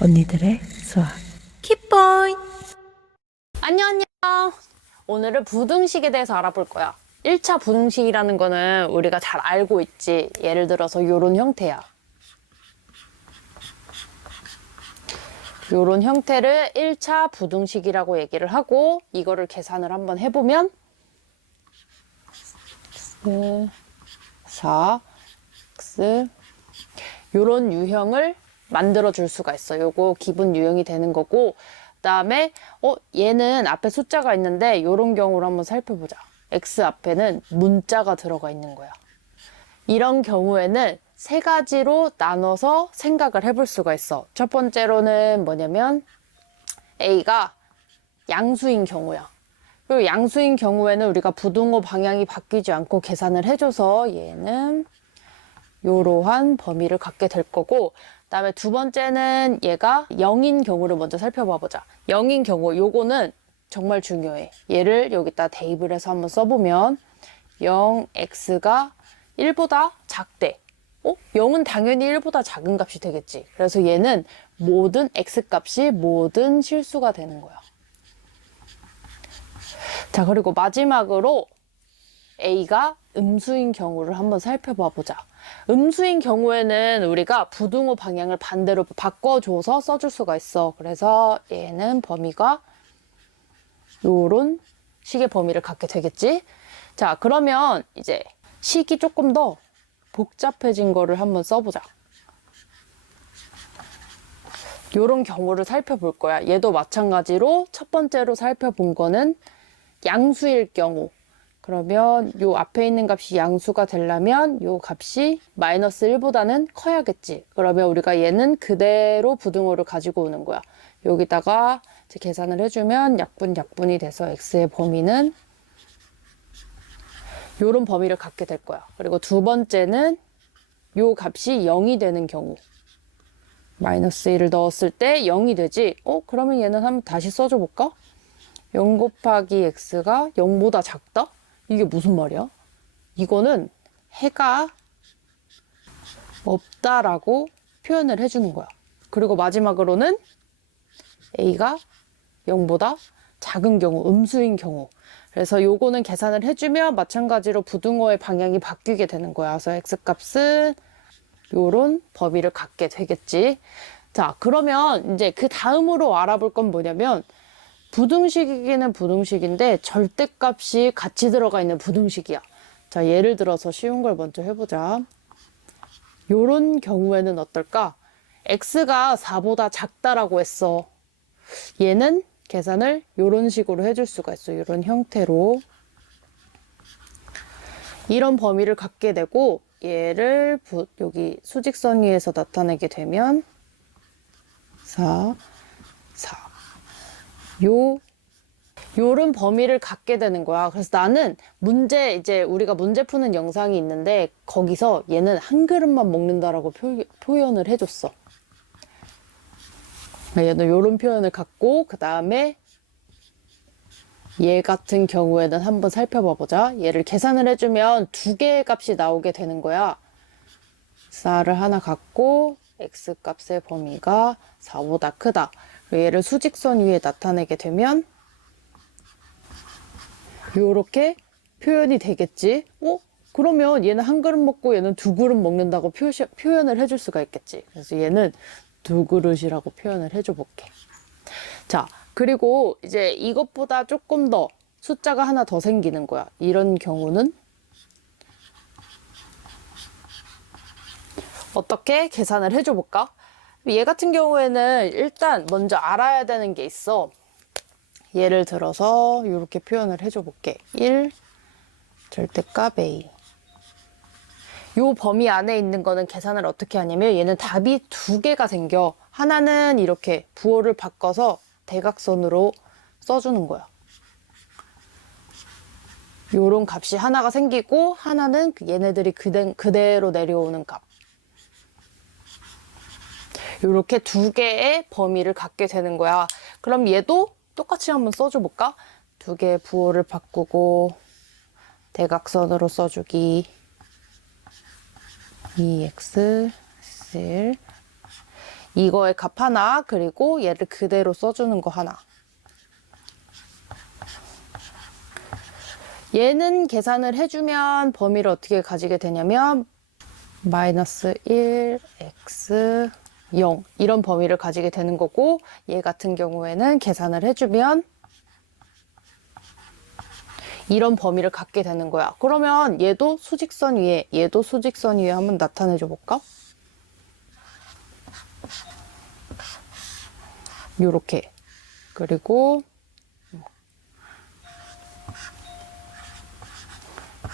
언니들의 수학 키포인트. 안녕. 오늘은 부등식에 대해서 알아볼 거야. 1차 부등식이라는 거는 우리가 잘 알고 있지. 예를 들어서 요런 형태야. 요런 형태를 1차 부등식이라고 얘기를 하고, 이거를 계산을 한번 해보면 4x 요런 유형을 만들어 줄 수가 있어. 요거 기본 유형이 되는 거고, 그다음에 얘는 앞에 숫자가 있는데 요런 경우를 한번 살펴보자. x 앞에는 문자가 들어가 있는 거야. 이런 경우에는 세 가지로 나눠서 생각을 해볼 수가 있어. 첫 번째로는 뭐냐면 a가 양수인 경우야. 그리고 양수인 경우에는 우리가 부등호 방향이 바뀌지 않고 계산을 해줘서 얘는 이러한 범위를 갖게 될 거고, 그다음에 두 번째는 얘가 0인 경우를 먼저 살펴봐 보자. 0인 경우 요거는 정말 중요해. 얘를 여기다 대입을 해서 한번 써보면 0x가 1보다 작대. 0은 당연히 1보다 작은 값이 되겠지. 그래서 얘는 모든 x값이 모든 실수가 되는 거야. 자, 그리고 마지막으로 a가 음수인 경우를 한번 살펴봐 보자. 음수인 경우에는 우리가 부등호 방향을 반대로 바꿔줘서 써줄 수가 있어. 그래서 얘는 범위가 요런 식의 범위를 갖게 되겠지. 자, 그러면 이제 식이 조금 더 복잡해진 거를 한번 써보자. 요런 경우를 살펴볼 거야. 얘도 마찬가지로 첫 번째로 살펴본 거는 양수일 경우. 그러면 요 앞에 있는 값이 양수가 되려면 요 값이 마이너스 1보다는 커야겠지. 그러면 우리가 얘는 그대로 부등호를 가지고 오는 거야. 여기다가 이제 계산을 해주면 약분이 돼서 x의 범위는 요런 범위를 갖게 될 거야. 그리고 두 번째는 요 값이 0이 되는 경우. 마이너스 1을 넣었을 때 0이 되지. 그러면 얘는 한번 다시 써줘 볼까? 0 곱하기 x가 0보다 작다? 이게 무슨 말이야? 이거는 해가 없다라고 표현을 해주는 거야. 그리고 마지막으로는 a가 0보다 작은 경우, 음수인 경우. 그래서 요거는 계산을 해주면 마찬가지로 부등호의 방향이 바뀌게 되는 거야. 그래서 x값은 요런 범위를 갖게 되겠지. 자, 그러면 이제 그 다음으로 알아볼 건 뭐냐면 부등식이기는 부등식인데 절대값이 같이 들어가 있는 부등식이야. 자, 예를 들어서 쉬운 걸 먼저 해보자. 요런 경우에는 어떨까? x가 4보다 작다라고 했어. 얘는 계산을 요런 식으로 해줄 수가 있어. 요런 형태로. 이런 범위를 갖게 되고 얘를 여기 수직선 위에서 나타내게 되면 4, 4. 요런 범위를 갖게 되는 거야. 그래서 나는 이제 우리가 문제 푸는 영상이 있는데 거기서 얘는 한 그릇만 먹는다라고 표현을 해줬어. 얘는 요런 표현을 갖고 그 다음에 얘 같은 경우에는 한번 살펴봐 보자. 얘를 계산을 해주면 두 개의 값이 나오게 되는 거야. 4를 하나 갖고 x 값의 범위가 4보다 크다. 얘를 수직선 위에 나타내게 되면 요렇게 표현이 되겠지. 그러면 얘는 한 그릇 먹고 얘는 두 그릇 먹는다고 표현을 해줄 수가 있겠지. 그래서 얘는 두 그릇이라고 표현을 해줘 볼게. 자, 그리고 이제 이것보다 조금 더 숫자가 하나 더 생기는 거야. 이런 경우는 어떻게 계산을 해줘 볼까? 얘 같은 경우에는 일단 먼저 알아야 되는 게 있어. 예를 들어서 이렇게 표현을 해줘 볼게. 1 절대값 a. 요 범위 안에 있는 거는 계산을 어떻게 하냐면 얘는 답이 두 개가 생겨. 하나는 이렇게 부호를 바꿔서 대각선으로 써주는 거야. 요런 값이 하나가 생기고 하나는 얘네들이 그대로 내려오는 값. 요렇게 두 개의 범위를 갖게 되는 거야. 그럼 얘도 똑같이 한번 써줘 볼까? 두 개의 부호를 바꾸고 대각선으로 써주기. 2x 1 이거의 값 하나, 그리고 얘를 그대로 써주는 거 하나. 얘는 계산을 해주면 범위를 어떻게 가지게 되냐면 마이너스 1, x, 0 이런 범위를 가지게 되는 거고, 얘 같은 경우에는 계산을 해주면 이런 범위를 갖게 되는 거야. 그러면 얘도 수직선 위에, 얘도 수직선 위에 한번 나타내 줘 볼까? 요렇게. 그리고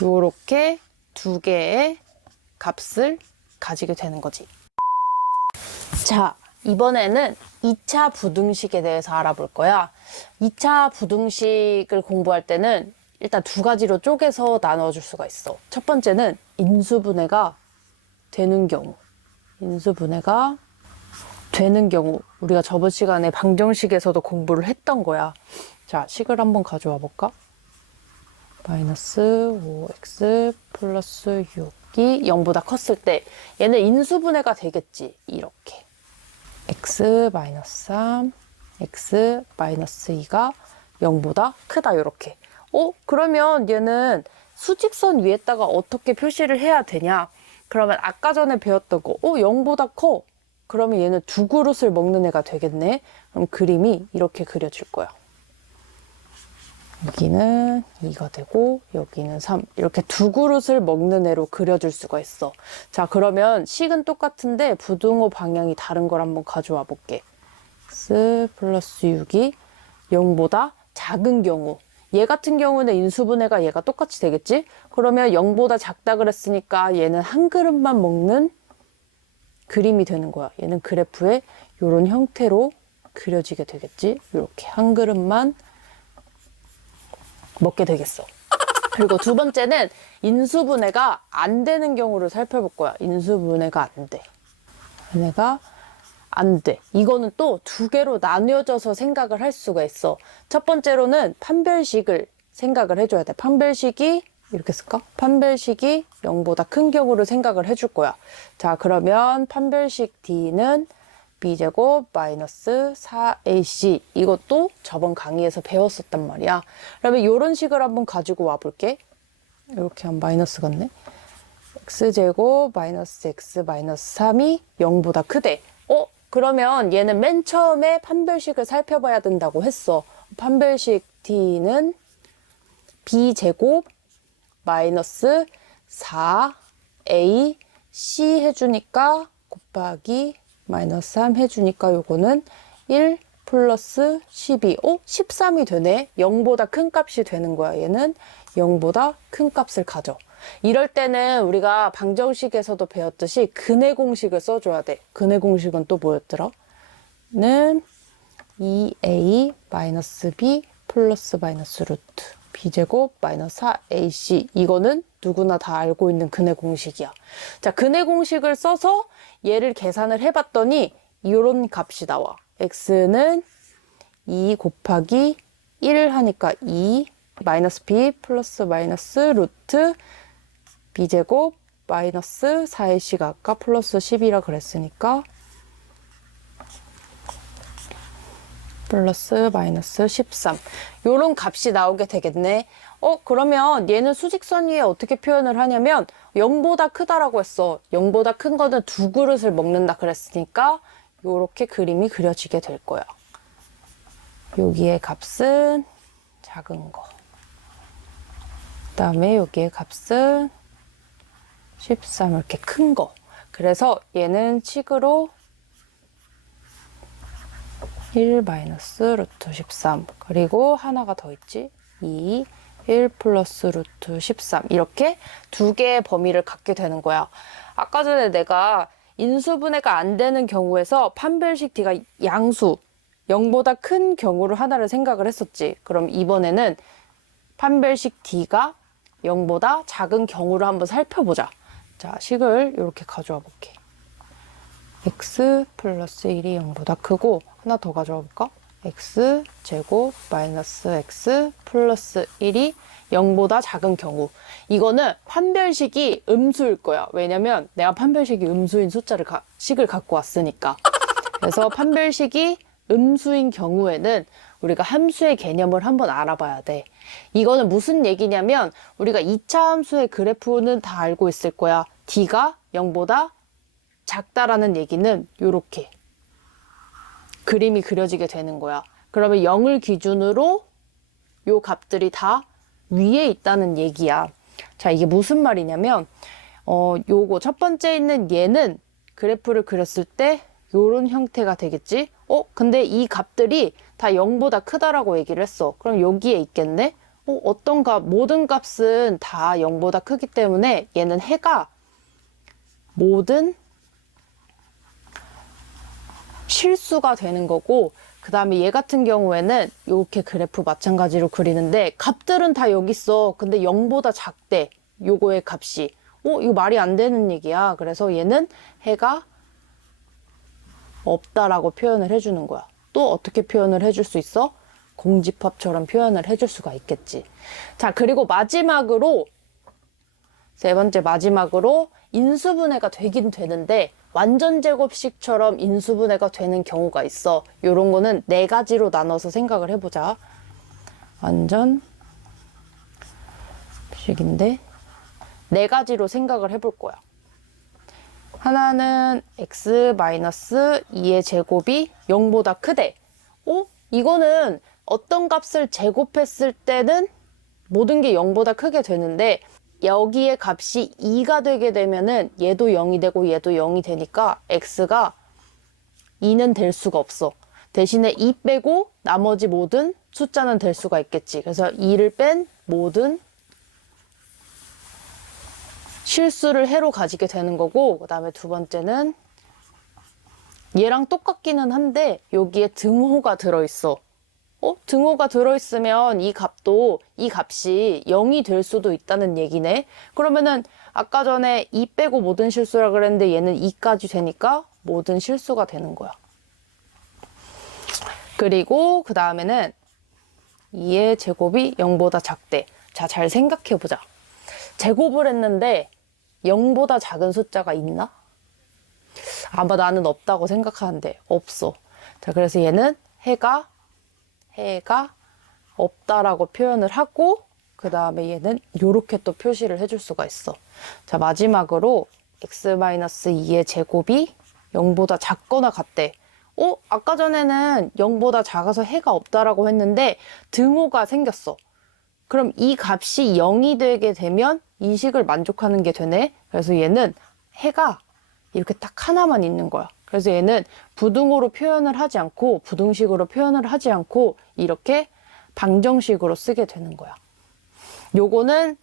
요렇게 두 개의 값을 가지게 되는 거지. 자, 이번에는 2차 부등식에 대해서 알아볼 거야. 2차 부등식을 공부할 때는 일단 두 가지로 쪼개서 나눠줄 수가 있어. 첫 번째는 인수분해가 되는 경우. 인수분해가 되는 경우. 우리가 저번 시간에 방정식에서도 공부를 했던 거야. 자, 식을 한번 가져와 볼까? 마이너스 5x 플러스 6이 0보다 컸을 때 얘는 인수분해가 되겠지. 이렇게. x 마이너스 3, x 마이너스 2가 0보다 크다. 이렇게. 그러면 얘는 수직선 위에다가 어떻게 표시를 해야 되냐? 그러면 아까 전에 배웠던 거, 0보다 커. 그러면 얘는 두 그릇을 먹는 애가 되겠네. 그럼 그림이 이렇게 그려질 거야. 여기는 2가 되고 여기는 3. 이렇게 두 그릇을 먹는 애로 그려줄 수가 있어. 자, 그러면 식은 똑같은데 부등호 방향이 다른 걸 한번 가져와 볼게. x 플러스 6이 0보다 작은 경우. 얘 같은 경우는 인수분해가 얘가 똑같이 되겠지? 그러면 0보다 작다 그랬으니까 얘는 한 그릇만 먹는 그림이 되는 거야. 얘는 그래프에 이런 형태로 그려지게 되겠지? 이렇게 한 그릇만 먹게 되겠어. 그리고 두 번째는 인수분해가 안 되는 경우를 살펴볼 거야. 인수분해가 안 돼. 얘네가 안 돼. 이거는 또 두 개로 나뉘어져서 생각을 할 수가 있어. 첫 번째로는 판별식을 생각을 해줘야 돼. 판별식이 이렇게 쓸까? 판별식이 0보다 큰 경우를 생각을 해줄 거야. 자, 그러면 판별식 D는 b제곱 마이너스 4ac. 이것도 저번 강의에서 배웠었단 말이야. 그러면 이런 식을 한번 가지고 와볼게. 이렇게 하면 마이너스 같네. x제곱 마이너스 x 마이너스 3이 0보다 크대. 그러면 얘는 맨 처음에 판별식을 살펴봐야 된다고 했어. 판별식 D는 b제곱 마이너스 4ac 해주니까 곱하기 마이너스 3 해주니까 요거는 1 플러스 12. 13이 되네. 0보다 큰 값이 되는 거야. 얘는 0보다 큰 값을 가져. 이럴 때는 우리가 방정식에서도 배웠듯이 근해 공식을 써줘야 돼. 근해 공식은 또 뭐였더라? 는 2a 마이너스 b 플러스 마이너스 루트 b제곱 마이너스 4ac. 이거는 누구나 다 알고 있는 근해 공식이야. 자, 근해 공식을 써서 얘를 계산을 해봤더니 이런 값이 나와. x는 2 곱하기 1 하니까 2 마이너스 b 플러스 마이너스 루트 b제곱 마이너스 4ac가 아까 플러스 10이라 그랬으니까 플러스 마이너스 13. 요런 값이 나오게 되겠네. 그러면 얘는 수직선 위에 어떻게 표현을 하냐면 0보다 크다라고 했어. 0보다 큰 거는 두 그릇을 먹는다 그랬으니까 요렇게 그림이 그려지게 될 거야. 여기의 값은 작은 거. 그다음에 여기의 값은 13 이렇게 큰 거. 그래서 얘는 식으로 1 마이너스 루트 13 그리고 하나가 더 있지. 2 1 플러스 루트 13 이렇게 두 개의 범위를 갖게 되는 거야. 아까 전에 내가 인수분해가 안 되는 경우에서 판별식 D가 양수 0보다 큰 경우를 하나를 생각을 했었지. 그럼 이번에는 판별식 D가 0보다 작은 경우를 한번 살펴보자. 자, 식을 이렇게 가져와 볼게. x 플러스 1이 0보다 크고 하나 더 가져와 볼까? x 제곱 마이너스 x 플러스 1이 0보다 작은 경우. 이거는 판별식이 음수일 거야. 왜냐면 내가 판별식이 음수인 식을 갖고 왔으니까. 그래서 판별식이 음수인 경우에는 우리가 함수의 개념을 한번 알아봐야 돼. 이거는 무슨 얘기냐면 우리가 2차 함수의 그래프는 다 알고 있을 거야. d가 0보다 작다라는 얘기는 이렇게 그림이 그려지게 되는 거야. 그러면 0을 기준으로 요 값들이 다 위에 있다는 얘기야. 자, 이게 무슨 말이냐면 요거 첫 번째 있는 얘는 그래프를 그렸을 때 요런 형태가 되겠지? 근데 이 값들이 다 0보다 크다라고 얘기를 했어. 그럼 여기에 있겠네? 어떤 값, 모든 값은 다 0보다 크기 때문에 얘는 해가 모든 실수가 되는 거고, 그 다음에 얘 같은 경우에는 이렇게 그래프 마찬가지로 그리는데 값들은 다 여기 있어. 근데 0보다 작대. 요거의 값이. 이거 말이 안 되는 얘기야. 그래서 얘는 해가 없다라고 표현을 해주는 거야. 또 어떻게 표현을 해줄 수 있어? 공집합처럼 표현을 해줄 수가 있겠지. 자, 그리고 마지막으로 세 번째 마지막으로 인수분해가 되긴 되는데 완전 제곱식처럼 인수분해가 되는 경우가 있어. 요런 거는 네 가지로 나눠서 생각을 해보자. 완전 식인데 네 가지로 생각을 해볼 거야. 하나는 x-2의 제곱이 0보다 크대. 이거는 어떤 값을 제곱했을 때는 모든 게 0보다 크게 되는데 여기에 값이 2가 되게 되면은 얘도 0이 되고 얘도 0이 되니까 x가 2는 될 수가 없어. 대신에 2 빼고 나머지 모든 숫자는 될 수가 있겠지. 그래서 2를 뺀 모든 실수를 해로 가지게 되는 거고, 그 다음에 두 번째는 얘랑 똑같기는 한데 여기에 등호가 들어있어. 등호가 들어있으면 이 값이 0이 될 수도 있다는 얘기네. 그러면은 아까 전에 2 빼고 모든 실수라 그랬는데 얘는 2까지 되니까 모든 실수가 되는 거야. 그리고 그 다음에는 2의 제곱이 0보다 작대. 자, 잘 생각해보자. 제곱을 했는데 0보다 작은 숫자가 있나? 아마 나는 없다고 생각하는데 없어. 자, 그래서 얘는 해가 없다라고 표현을 하고, 그 다음에 얘는 이렇게 또 표시를 해줄 수가 있어. 자, 마지막으로 x-2의 제곱이 0보다 작거나 같대. 아까 전에는 0보다 작아서 해가 없다라고 했는데 등호가 생겼어. 그럼 이 값이 0이 되게 되면 이 식을 만족하는 게 되네. 그래서 얘는 해가 이렇게 딱 하나만 있는 거야. 그래서 얘는 부등호로 표현을 하지 않고 부등식으로 표현을 하지 않고 이렇게 방정식으로 쓰게 되는 거야. 요거는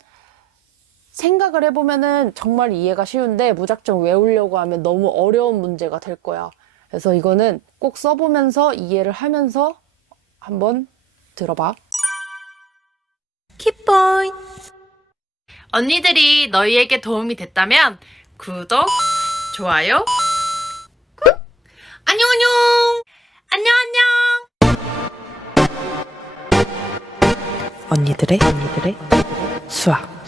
생각을 해보면은 정말 이해가 쉬운데 무작정 외우려고 하면 너무 어려운 문제가 될 거야. 그래서 이거는 꼭 써보면서 이해를 하면서 한번 들어봐. 키포인트. 언니들이 너희에게 도움이 됐다면 구독, 좋아요, 꾹! 안녕 안녕 안녕 안녕. 언니들의 수학.